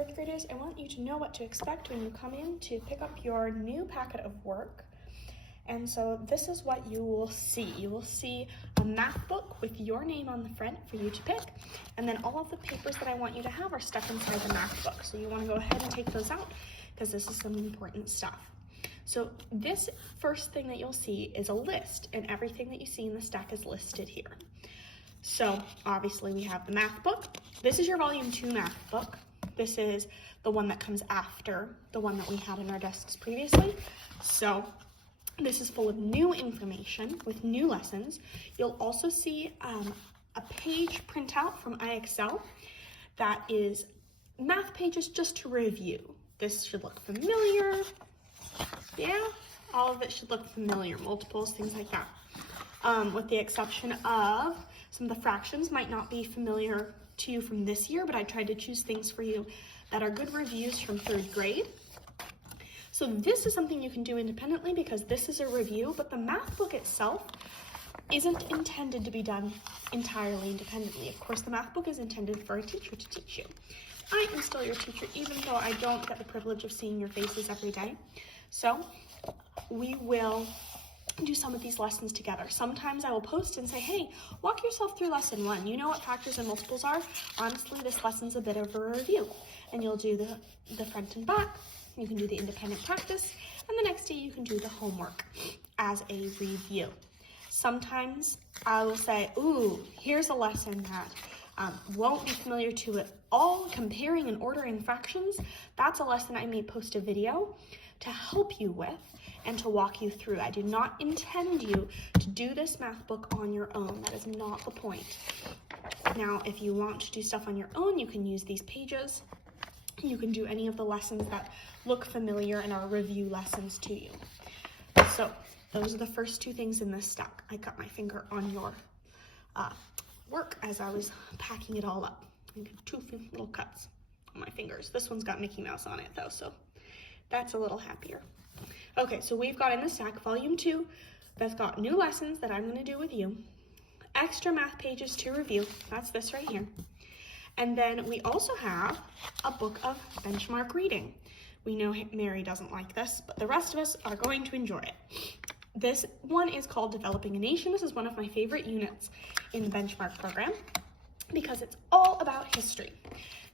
fourth graders, I want you to know what to expect when you come in to pick up your new packet of work. And so this is what you will see. You will see a math book with your name on the front for you to pick, and then all of the papers that I want you to have are stuck inside the math book. So you want to go ahead and take those out because this is some important stuff. So this first thing that you'll see is a list, and everything that you see in the stack is listed here. So obviously we have the math book. This is your volume 2 math book. This is the one that comes after the one that we had in our desks previously. So this is full of new information with new lessons. You'll also see a page printout from iExcel that is math pages just to review. This should look familiar. Yeah, all of it should look familiar, multiples, things like that. With the exception of some of the fractions might not be familiar to you from this year, but I tried to choose things for you that are good reviews from 3rd grade. So this is something you can do independently because this is a review, but the math book itself isn't intended to be done entirely independently. Of course, the math book is intended for a teacher to teach you. I am still your teacher, even though I don't get the privilege of seeing your faces every day. So we will do some of these lessons together. Sometimes I will post and say, hey, walk yourself through lesson 1. You know what factors and multiples are? Honestly, this lesson's a bit of a review. And you'll do the front and back. You can do the independent practice. And the next day you can do the homework as a review. Sometimes I will say, ooh, here's a lesson that won't be familiar to it all, comparing and ordering fractions. That's a lesson I may post a video to help you with and to walk you through. I do not intend you to do this math book on your own. That is not the point. Now, if you want to do stuff on your own, you can use these pages. You can do any of the lessons that look familiar and are review lessons to you. So those are the first 2 things in this stack. I got my finger on your work as I was packing it all up. I got 2 little cuts on my fingers. This one's got Mickey Mouse on it though, so that's a little happier. Okay, so we've got in the stack volume 2 that's got new lessons that I'm going to do with you, extra math pages to review, that's this right here, and then we also have a book of benchmark reading. We know Mary doesn't like this, but the rest of us are going to enjoy it. This one is called Developing a Nation. This is one of my favorite units in the benchmark program because it's all about history.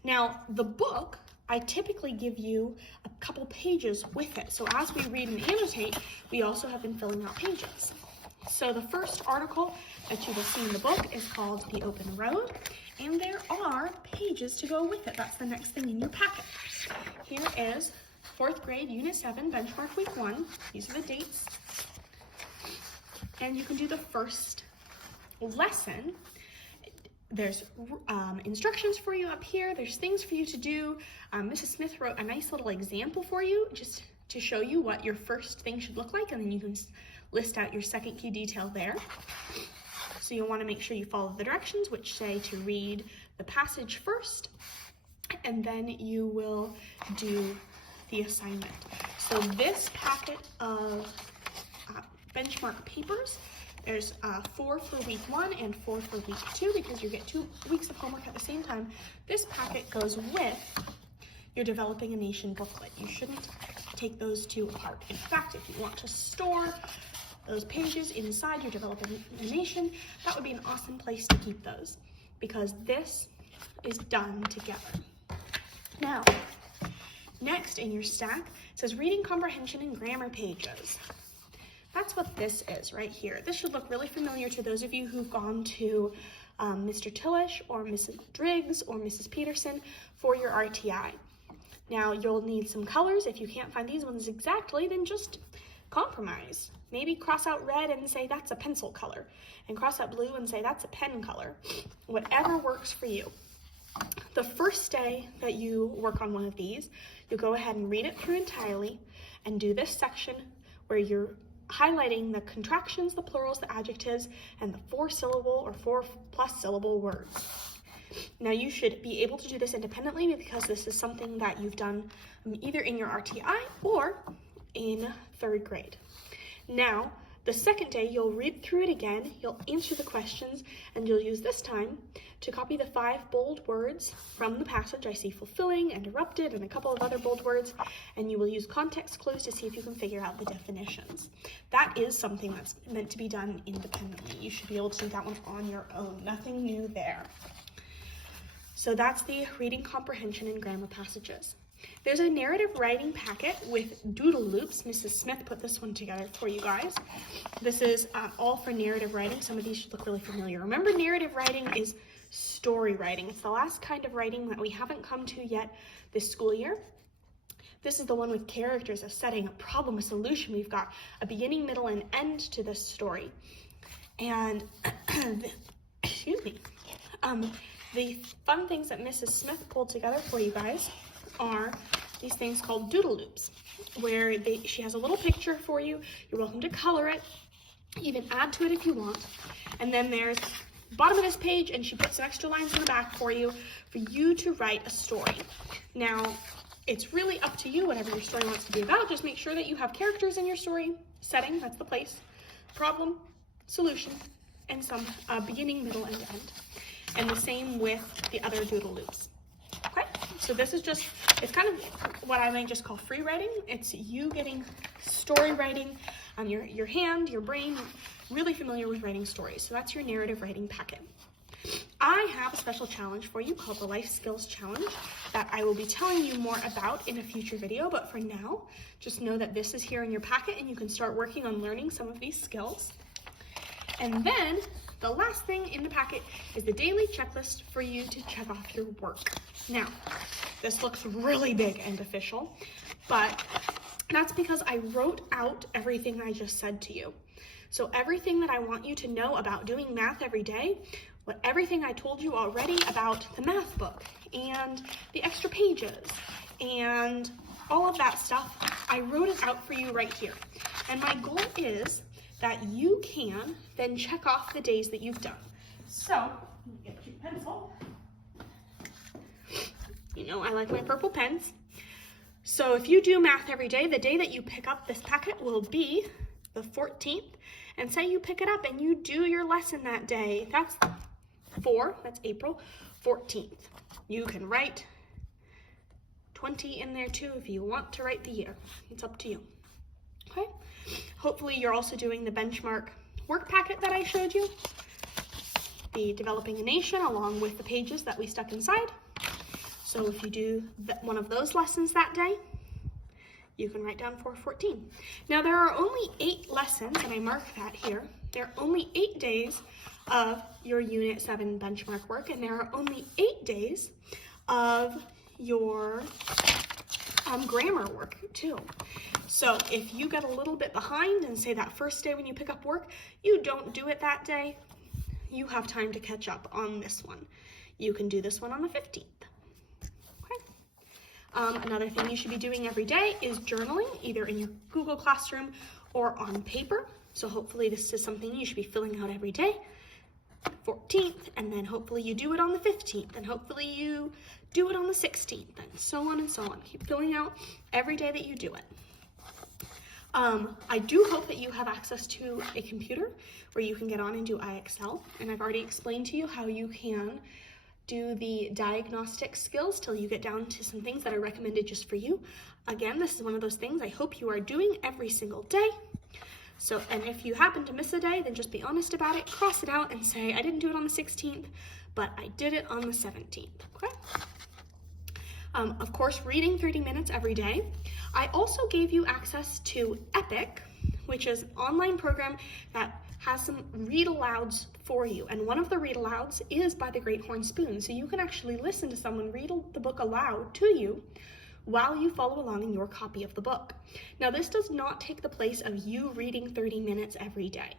Now, the book, I typically give you a couple pages with it. So as we read and annotate, we also have been filling out pages. So the first article that you will see in the book is called The Open Road, and there are pages to go with it. That's the next thing in your packet. Here is 4th grade, Unit 7, Benchmark Week 1. These are the dates. And you can do the first lesson. There's instructions for you up here. There's things for you to do. Mrs. Smith wrote a nice little example for you just to show you what your first thing should look like, and then you can list out your second key detail there. So you'll want to make sure you follow the directions, which say to read the passage first, and then you will do the assignment. So this packet of benchmark papers, there's 4 for week 1 and 4 for week 2 because you get 2 weeks of homework at the same time. This packet goes with your Developing a Nation booklet. You shouldn't take those 2 apart. In fact, if you want to store those pages inside your Developing a Nation, that would be an awesome place to keep those because this is done together. Now, next in your stack, it says Reading Comprehension and Grammar pages. That's what this is right here. This should look really familiar to those of you who've gone to Mr. Tillish or Mrs. Driggs or Mrs. Peterson for your RTI. Now you'll need some colors. If you can't find these ones exactly, then just compromise. Maybe cross out red and say that's a pencil color, and cross out blue and say that's a pen color. Whatever works for you. The first day that you work on one of these, you'll go ahead and read it through entirely and do this section where you're highlighting the contractions, the plurals, the adjectives, and the 4-syllable or 4+ syllable words. Now you should be able to do this independently because this is something that you've done either in your RTI or in 3rd grade. Now, The second day, you'll read through it again, you'll answer the questions, and you'll use this time to copy the 5 bold words from the passage. I see fulfilling and erupted and a couple of other bold words, and you will use context clues to see if you can figure out the definitions. That is something that's meant to be done independently. You should be able to do that one on your own. Nothing new there. So that's the reading comprehension and grammar passages. There's a narrative writing packet with doodle loops. Mrs. Smith put this one together for you guys. This is all for narrative writing. Some of these should look really familiar. Remember, narrative writing is story writing. It's the last kind of writing that we haven't come to yet this school year. This is the one with characters, a setting, a problem, a solution. We've got a beginning, middle, and end to this story. And, excuse me, the fun things that Mrs. Smith pulled together for you guys are these things called doodle loops, where she has a little picture for you. You're welcome to color it, even add to it if you want. And then there's the bottom of this page, and she puts some extra lines in the back for you to write a story. Now, it's really up to you, whatever your story wants to be about. Just make sure that you have characters in your story, setting, that's the place, problem, solution, and some beginning, middle, and end. And the same with the other doodle loops. Okay, so this is just, it's kind of what I might just call free writing. It's you getting story writing on your hand, your brain, really familiar with writing stories. So that's your narrative writing packet. I have a special challenge for you called the Life Skills Challenge that I will be telling you more about in a future video, but for now, just know that this is here in your packet and you can start working on learning some of these skills. And then the last thing in the packet is the daily checklist for you to check off your work. Now, this looks really big and official, but that's because I wrote out everything I just said to you. So everything that I want you to know about doing math every day, everything I told you already about the math book and the extra pages and all of that stuff, I wrote it out for you right here. And my goal is that you can then check off the days that you've done. So, let me get a cute pencil. You know I like my purple pens. So if you do math every day, the day that you pick up this packet will be the 14th. And say you pick it up and you do your lesson that day. That's April 14th. You can write 20 in there too if you want to write the year. It's up to you. Okay? Hopefully you're also doing the benchmark work packet that I showed you, the Developing a Nation, along with the pages that we stuck inside. So if you do one of those lessons that day, you can write down 414. Now there are only 8 lessons, and I mark that here. There are only 8 days of your Unit 7 benchmark work, and there are only 8 days of your grammar work too. So if you get a little bit behind and say that first day when you pick up work, you don't do it that day, you have time to catch up on this one. You can do this one on the 15th. Another thing you should be doing every day is journaling, either in your Google Classroom or on paper. So hopefully this is something you should be filling out every day, 14th, and then hopefully you do it on the 15th, and hopefully you do it on the 16th, and so on and so on. Keep filling out every day that you do it. I do hope that you have access to a computer where you can get on and do IXL, and I've already explained to you how you can do the diagnostic skills till you get down to some things that are recommended just for you. Again, this is one of those things I hope you are doing every single day. So, and if you happen to miss a day, then just be honest about it, cross it out and say, I didn't do it on the 16th, but I did it on the 17th, okay? Of course, reading 30 minutes every day. I also gave you access to Epic, which is an online program that has some read-alouds for you. And one of the read-alouds is by the Great Horn Spoon. So you can actually listen to someone read the book aloud to you while you follow along in your copy of the book. Now, this does not take the place of you reading 30 minutes every day.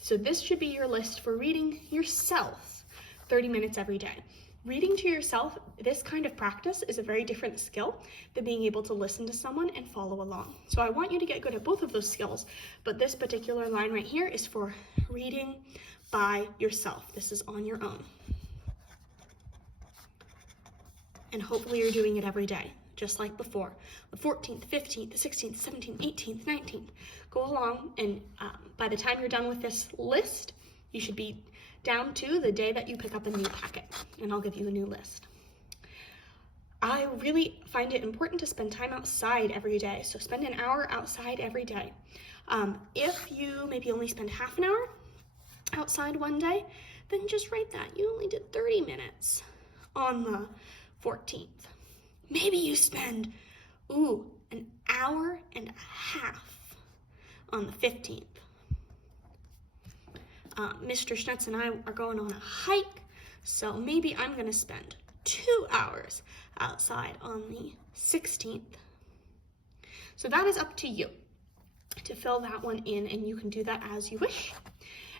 So this should be your list for reading yourself 30 minutes every day. Reading to yourself, this kind of practice is a very different skill than being able to listen to someone and follow along. So I want you to get good at both of those skills, but this particular line right here is for reading by yourself. This is on your own. And hopefully you're doing it every day. just like before. The 14th, 15th, the 16th, 17th, 18th, 19th. Go along, and by the time you're done with this list, you should be down to the day that you pick up a new packet, and I'll give you a new list. I really find it important to spend time outside every day, so spend an hour outside every day. If you maybe only spend half an hour outside one day, then just write that. You only did 30 minutes on the 14th. Maybe you spend, an hour and a half on the 15th. Mr. Schnetz and I are going on a hike, so maybe I'm going to spend 2 hours outside on the 16th. So that is up to you to fill that one in, and you can do that as you wish.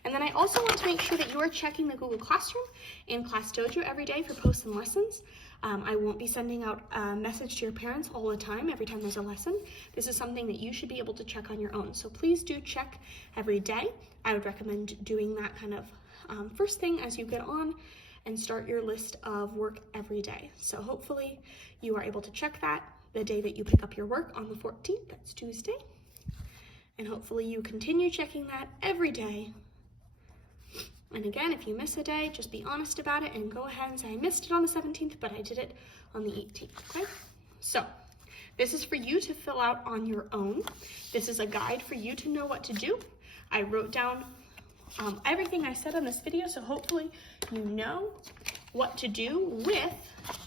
And then I also want to make sure that you are checking the Google Classroom and ClassDojo every day for posts and lessons. I won't be sending out a message to your parents all the time, every time there's a lesson. This is something that you should be able to check on your own. So please do check every day. I would recommend doing that kind of first thing as you get on and start your list of work every day. So hopefully you are able to check that the day that you pick up your work on the 14th, that's Tuesday. And hopefully you continue checking that every day. And again, if you miss a day, just be honest about it and go ahead and say, I missed it on the 17th, but I did it on the 18th, okay? So this is for you to fill out on your own. This is a guide for you to know what to do. I wrote down everything I said in this video, so hopefully you know what to do with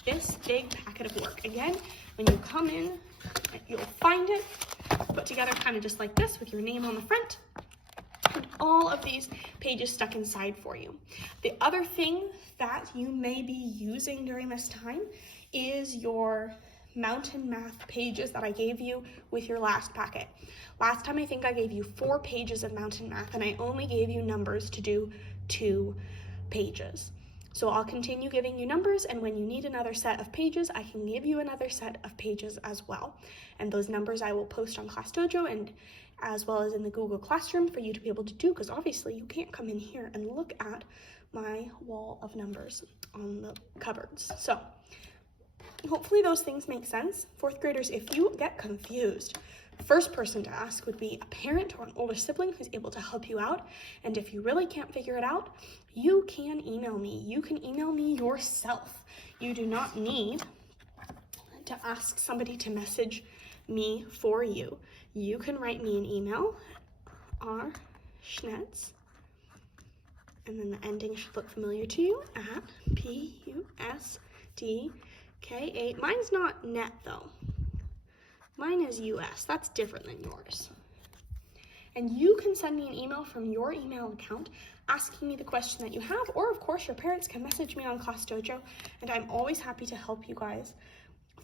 this big packet of work. Again, when you come in, you'll find it put together kind of just like this with your name on the front and all of these pages stuck inside for you. The other thing that you may be using during this time is your Mountain Math pages that I gave you with your last packet. Last time I think I gave you 4 pages of Mountain Math, and I only gave you numbers to do 2 pages. So I'll continue giving you numbers, and when you need another set of pages, I can give you another set of pages as well. And those numbers I will post on ClassDojo and as well as in the Google Classroom for you to be able to do, because obviously you can't come in here and look at my wall of numbers on the cupboards. So hopefully those things make sense. 4th graders, if you get confused, the first person to ask would be a parent or an older sibling who's able to help you out. And if you really can't figure it out, you can email me. You can email me yourself. You do not need to ask somebody to message me for you. You can write me an email, rschnetz, and then the ending should look familiar to you, at PUSDK8. Mine's not net though. Mine is US. That's different than yours. And you can send me an email from your email account asking me the question that you have, or of course your parents can message me on ClassDojo, and I'm always happy to help you guys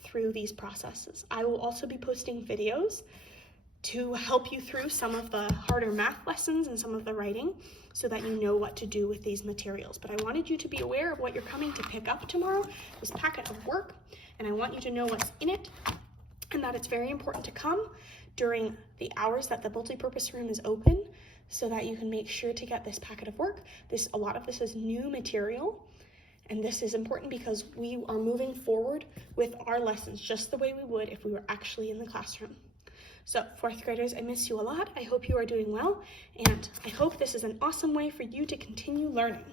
through these processes. I will also be posting videos to help you through some of the harder math lessons and some of the writing so that you know what to do with these materials. But I wanted you to be aware of what you're coming to pick up tomorrow, this packet of work, and I want you to know what's in it and that it's very important to come during the hours that the multipurpose room is open so that you can make sure to get this packet of work. A lot of this is new material, and this is important because we are moving forward with our lessons just the way we would if we were actually in the classroom. So 4th graders, I miss you a lot. I hope you are doing well, and I hope this is an awesome way for you to continue learning.